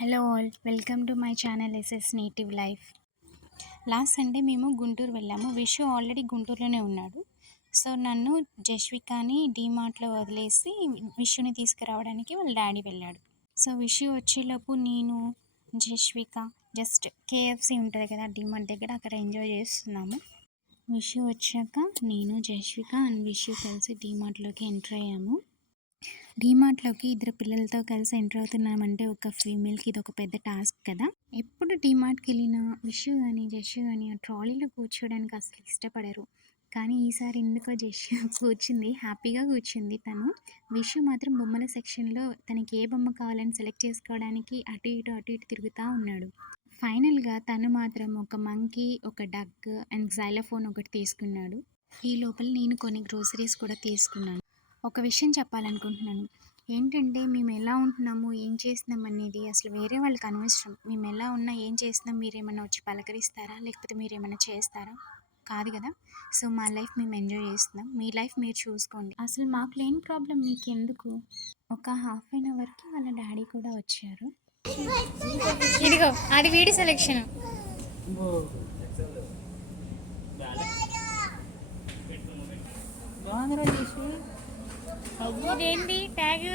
Hello all, welcome to my channel SS native life. Last Sunday మేము గుంటూరు వెళ్ళాము. Vishu already గుంటూరులోనే ఉన్నాడు. So నన్ను జస్వికాని డీమార్ట్లో వదిలేసి విషుని తీసుకురావడానికి వాళ్ళ డాడీ వెళ్ళాడు. సో విషు వచ్చేలోపు నేను జస్విక జస్ట్ కేఎఫ్సి ఉంటుంది కదా డీమార్ట్ దగ్గర, అక్కడ ఎంజాయ్ చేస్తున్నాము. విషు వచ్చాక నేను జస్విక అండ్ విషు కలిసి డీమార్ట్లోకి ఎంటర్ అయ్యాము. డీమార్ట్లోకి ఇద్దరు పిల్లలతో కలిసి ఎంటర్ అవుతున్నామంటే ఒక ఫీమేల్కి ఇది ఒక పెద్ద టాస్క్ కదా. ఎప్పుడు డీమార్ట్కి వెళ్ళినా విషు కానీ జస్సు కానీ ఆ ట్రాలీలో కూర్చోడానికి అసలు ఇష్టపడరు. కానీ ఈసారి ఎందుకో జస్సు కూర్చుంది, హ్యాపీగా కూర్చుంది. తను విషు మాత్రం బొమ్మల సెక్షన్లో తనకి ఏ బొమ్మ కావాలని సెలెక్ట్ చేసుకోవడానికి అటు ఇటు తిరుగుతూ ఉన్నాడు. ఫైనల్గా తను మాత్రం ఒక మంకీ, ఒక డక్ అండ్ జైలోఫోన్ ఒకటి తీసుకున్నాడు. ఈ లోపల నేను కొన్ని గ్రోసరీస్ కూడా తీసుకున్నాను. ఒక విషయం చెప్పాలనుకుంటున్నాను. ఏంటంటే మేము ఎలా ఉంటున్నాము, ఏం చేస్తున్నాం అనేది అసలు వేరే వాళ్ళకి అనవసరం. మేము ఎలా ఉన్నా, ఏం చేస్తున్నాం, మీరేమన్నా వచ్చి పలకరిస్తారా, లేకపోతే మీరేమన్నా చేస్తారా? కాదు కదా. సో మా లైఫ్ మేము ఎంజాయ్ చేస్తున్నాం, మీ లైఫ్ మీరు చూసుకోండి. అసలు మాకు లేని ప్రాబ్లం మీకు ఎందుకు? ఒక హాఫ్ అన్ అవర్కి వాళ్ళ డాడీ కూడా వచ్చారు. ఇదిగో అది వీడి సెలెక్షన్. ఇదేంటి ట్యాగ్?